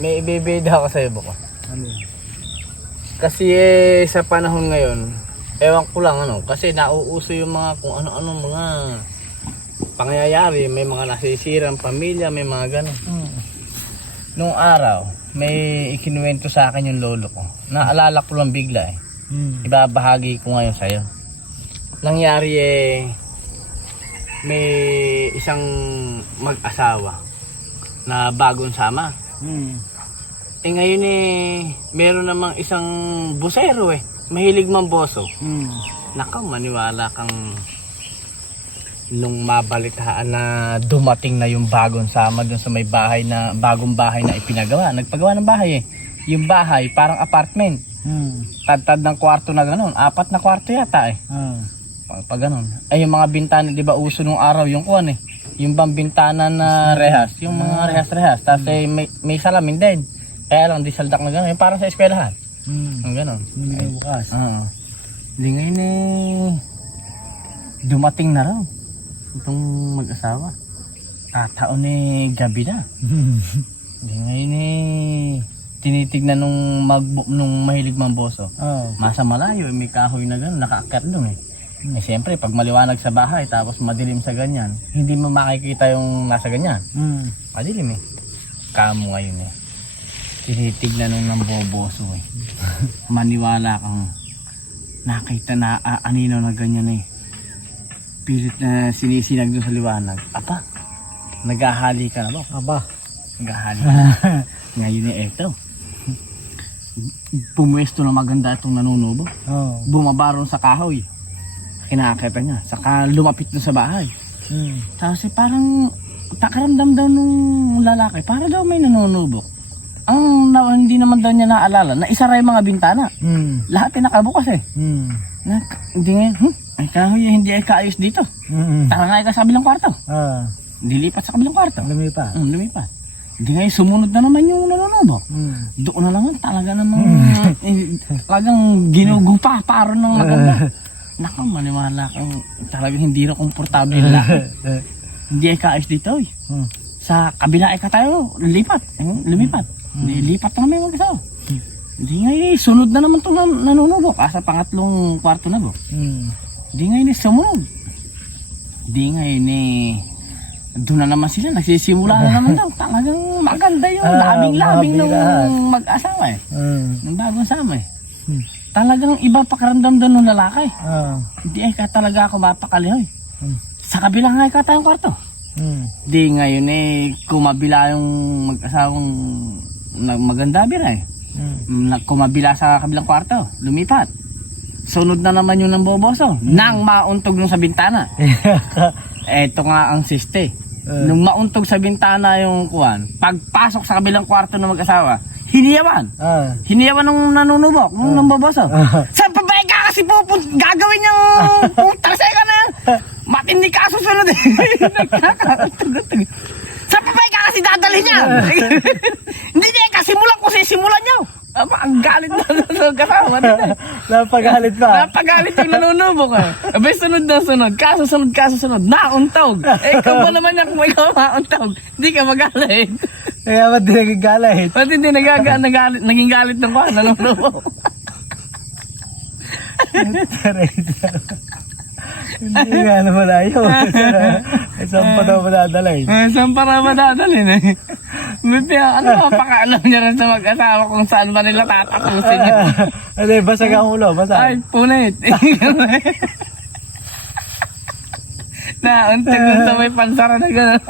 May ibibida ako sa iyo ko. Ano yun? Kasi sa panahon ngayon, ewan ko lang kasi nauuso yung mga kung ano-ano mga pangyayari, may mga nasisirang pamilya, may mga gano'n. Nung araw, may ikinuwento sa akin yung lolo ko. Naalala ko lang bigla Ibabahagi ko ngayon sa'yo. Nangyari may isang mag-asawa na bagong sama. Ngayon meron namang isang busero mahilig mamboso. Nakaw, maniwala kang nung mabalitaan na dumating na yung bagong sama dun sa may bahay na bagong bahay na ipinagawa. Nagpagawa ng bahay Yung bahay parang apartment. Tad-tad ng kwarto na gano'n. 4 na kwarto yata pag gano'n. Yung mga bintana, di ba uso nung araw yung kuwan yung bang bintana na rehas. Yung mga rehas-rehas. Tapos may salamin din. Kaya lang, di saldak na gano'n. Yung parang sa eskwelahan. Ang gano'n. Hindi bukas. Hindi ngayon dumating na raw itong mag-asawa. Taon gabi na. Hindi ngayon tinitignan nung mahilig mamboso. Masa malayo, may kahoy na gano'n, nakaakyat doon siyempre, pag maliwanag sa bahay, tapos madilim sa ganyan, hindi mo makikita yung nasa ganyan. Madilim Kamo ngayon tinitignan nung namboboso Maniwala kang nakita na anino na ganyan pilit na sinisinag doon sa liwanag. Apa, naghahali ka na ba? Aba. Naghahali ka. Ngayon eto. Pumwesto na maganda itong nanunubo. Bumabaron sa kahoy. Kinakita niya. Saka lumapit na sa bahay. Tapos parang takaramdam daw nung lalaki. Para daw may nanunubo. Hindi naman daw niya naalala na isara yung mga bintana. Lahat nakabukas hindi ngayon, ay kahoy hindi ay kaayos dito. Tara nga ka sa kabilang kwarto. Dilipat sa kabilang kwarto. Lumipat. Lumipat. Hindi ngayon sumunod na naman yung nanunubo. Doon na naman talaga namang talagang ginugupa paro ng maganda. Naku, maniwala kang talagang hindi na komportable yung lahat. Hindi ay kaayos dito sa kabila ay tayo lipat. Lumipat. Lipat na naman yung mag-asawa. Hindi ngayon sunod na naman itong nanunubo. Sa pangatlong kwarto na po. Hindi ngayon sumunod. Hindi ngayon doon na naman sila. Nagsisimula na naman daw. Talagang maganda yung labing-labing ng mag-asawa ng bagong sama Talagang iba pakiramdam doon ng lalaki. Hindi talaga ako mapakalihoy. Sa kabila nga tayong kwarto. Hindi ngayon kumabila yung mag-asawang maganda bira kumabila sa kabilang kwarto, lumipat. Sunod na naman yung namboboso nang mauntog nung sa bintana. Eto nga ang siste. Nung mauntog sa bintana yung kuwan, pagpasok sa kabilang kwarto ng mag-asawa, hiniyawan. Hiniyawan nung nanunubok, nung namboboso. Sa babae ka kasi gagawin yung tarseka na yan. Matindi ka susunod Sa babae ka kasi dadalhin niya. Hindi niya kasimulan kung sisimulan niyo. Ang galit na ng kasama nila. Napagalit pa. Napagalit yung nanunubok Abay sunod na sunod. Kasunod. Nauntog. Ikaw ba naman yan kung ikaw mauntog? Hindi ka magalit. Kaya ba't di naging galit? Ba't hindi naging galit ng kuha? Nanunubok. Hindi nga naman ayaw. Saan pa daw madadalhin? Saan pa daw madadalhin ano mapakaalam niya rin sa mag-asawa kung saan ba nila tatapusin niya? Ano basag ang ulo? Basag? Ay, punit. Nauntog sa may pansara na gano'n.